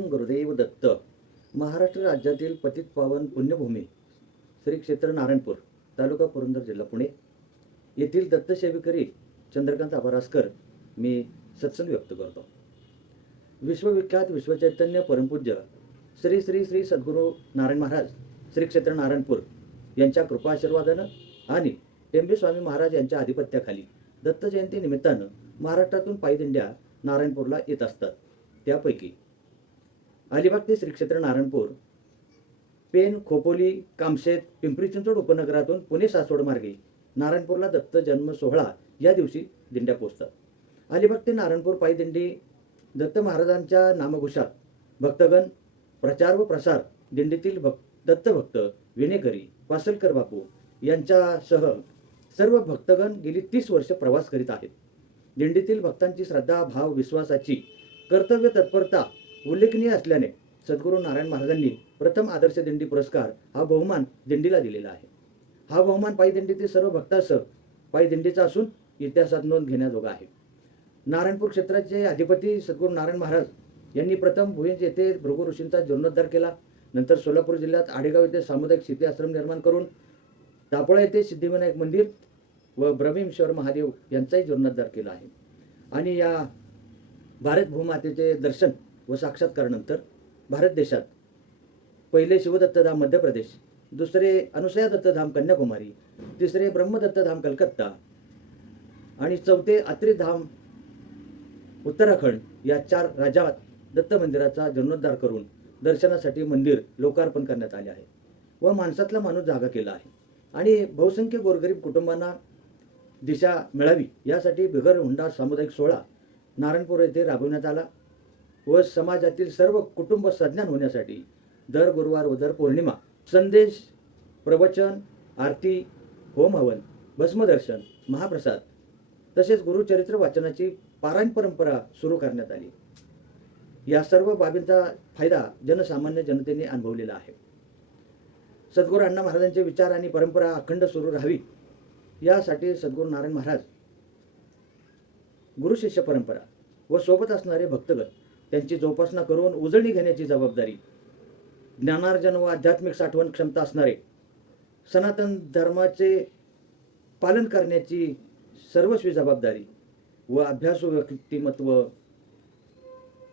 ओम गुरुदेव दत्त. महाराष्ट्र राज्यातील पतित पावन पुण्यभूमी श्री क्षेत्र नारायणपूर, तालुका पुरंदर, जिल्हा पुणे येथील दत्तसेविकरी चंद्रकांत आबारासकर मी सत्संग व्यक्त करतो. विश्वविख्यात विश्वचैतन्य परमपूज्य श्री श्री श्री सद्गुरू नारायण महाराज श्री क्षेत्र नारायणपूर यांच्या कृपा आशीर्वादानं आणि टेंबे स्वामी महाराज यांच्या आधिपत्याखाली दत्त जयंती निमित्तानं महाराष्ट्रातून पायदिंड्या नारायणपूरला येत असतात. त्यापैकी अलिबाग ते श्री क्षेत्र नारायणपूर, पेन, खोपोली, कामशेत, पिंपरी चिंचवड उपनगरातून पुणे सासवड मार्गे नारायणपूरला दत्त जन्म सोहळा या दिवशी दिंड्या पोचतात. अलिबाग ते नारायणपूर पायदिंडी दत्त महाराजांच्या नामघोषात भक्तगण, प्रचार व प्रसार दिंडीतील दत्तभक्त विनेकरी पासलकर बापू यांच्यासह सर्व भक्तगण गेली 30 वर्ष प्रवास करीत आहेत. दिंडीतील भक्तांची श्रद्धा, भाव, विश्वासाची कर्तव्य तत्परता उल्लेखनीय असल्याने सद्गुरू नारायण महाराजांनी प्रथम आदर्श दिंडी पुरस्कार हा बहुमान दिंडीला दिलेला आहे. हा बहुमान पायदिंडीतील सर्व भक्तांसह पायदिंडीचा असून इतिहासात नोंद घेण्याजोगा आहे. नारायणपूर क्षेत्राचे अधिपती सद्गुरू नारायण महाराज यांनी प्रथम भुईंज येथे भृगु ऋषींचा जीर्णोद्धार केला. नंतर सोलापूर जिल्ह्यात आडेगाव येथे सामुदायिक शेती आश्रम निर्माण करून तापोळा येथे सिद्धिविनायक मंदिर व ब्रह्मेश्वर महादेव यांचाही जीर्णोद्धार केला आहे. आणि या भारत भूमातेचे दर्शन व साक्षात्कारानंतर भारत देशात पहिले शिवदत्तधाम मध्य प्रदेश, दुसरे अनुसया दत्तधाम कन्याकुमारी, तिसरे ब्रह्मदत्तधाम कलकत्ता आणि चौथे अत्रीधाम उत्तराखंड या 4 राज्यात दत्त मंदिराचा जीर्णोद्धार करून दर्शनासाठी मंदिर लोकार्पण करण्यात आले आहे व माणसातला माणूस जागा केला आहे. आणि बहुसंख्य गोरगरीब कुटुंबांना दिशा मिळावी यासाठी बिगर हुंडा सामुदायिक सोहळा नारायणपूर येथे राबवण्यात आला व समाजातील सर्व कुटुंब सज्ञान होण्यासाठी दर गुरुवार व दर पौर्णिमा संदेश, प्रवचन, आरती, होम हवन, भस्मदर्शन, महाप्रसाद तसेच गुरुचरित्र वाचनाची पारायण परंपरा सुरू करण्यात आली. या सर्व बाबींचा फायदा जनसामान्य जनतेने अनुभवलेला आहे. सद्गुरू अण्णा महाराजांचे विचार आणि परंपरा अखंड सुरू राहावी यासाठी सद्गुरू नारायण महाराज, गुरु शिष्य परंपरा व सोबत असणारे भक्तगण त्यांची जोपासना करून उजळणी घेण्याची जबाबदारी, ज्ञानार्जन व आध्यात्मिक साठवण क्षमता असणारे सनातन धर्माचे पालन करण्याची सर्वस्वी जबाबदारी व अभ्यासू व्यक्तिमत्व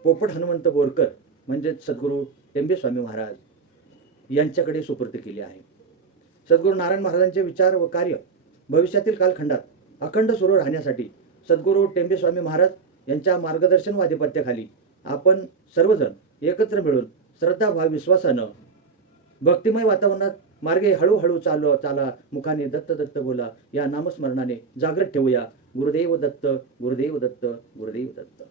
पोपट हनुमंत बोरकर म्हणजेच सद्गुरू टेंबे स्वामी महाराज यांच्याकडे सुपूर्द केले आहे. सद्गुरू नारायण महाराजांचे विचार व कार्य भविष्यातील कालखंडात अखंड सुरू राहण्यासाठी सद्गुरू टेंबे स्वामी महाराज यांच्या मार्गदर्शन व आधिपत्याखाली आपण सर्वजण एकत्र मिळून श्रद्धा, भाव, विश्वासानं भक्तिमय वातावरणात मार्गे हळूहळू चाला मुखाने दत्त दत्त बोला या नामस्मरणाने जागृत ठेवूया. गुरुदेव दत्त, गुरुदेव दत्त, गुरुदेव दत्त.